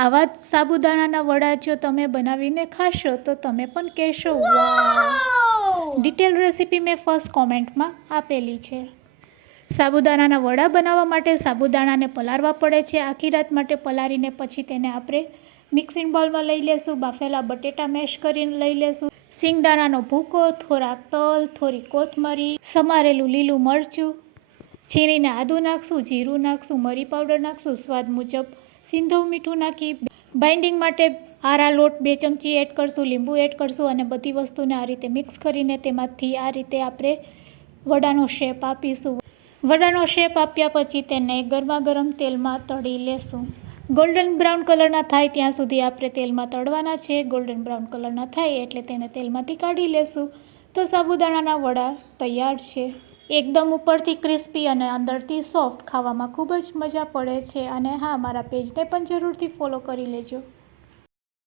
આવા જ સાબુદાણાના વડા જો તમે બનાવીને ખાશો તો તમે પણ કહેશો વાવ. ડિટેલ રેસીપી મેં ફર્સ્ટ કોમેન્ટમાં આપેલી છે. સાબુદાણાના વડા બનાવવા માટે સાબુદાણાને પલાળવા પડે છે. આખી રાત માટે પલાળીને પછી તેને આપણે મિક્સિંગ બાઉલમાં લઈ લેશું. બાફેલા બટેટા મેશ કરીને લઈ લેશું. સિંગદાણાનો ભૂકો, થોડાક તલ, થોડી કોથમરી, સમારેલું લીલું મરચું, છીણીને આદું નાખશું, જીરું નાખશું, મરી પાવડર નાખશું, સ્વાદ મુજબ સિંધવ મીઠું નાખી બાઇન્ડિંગ માટે આરા લોટ 2 ચમચી એડ કરશું, લીંબુ એડ કરશું અને બધી વસ્તુને આ રીતે મિક્સ કરીને તેમાંથી આ રીતે આપણે વડાનો શેપ આપીશું. વડાનો શેપ આપ્યા પછી તેને ગરમા ગરમ તેલમાં તળી લેશું. ગોલ્ડન બ્રાઉન કલરના થાય ત્યાં સુધી આપણે તેલમાં તળવાના છે. ગોલ્ડન બ્રાઉન કલરના થાય એટલે તેને તેલમાંથી કાઢી લેશું. તો સાબુદાણાના વડા તૈયાર છે. એકદમ ઉપરથી ક્રિસ્પી અને અંદરથી સોફ્ટ, ખાવામાં ખૂબ જ મજા પડે છે. અને હા, મારા પેજને પણ જરૂરથી ફોલો કરી લેજો.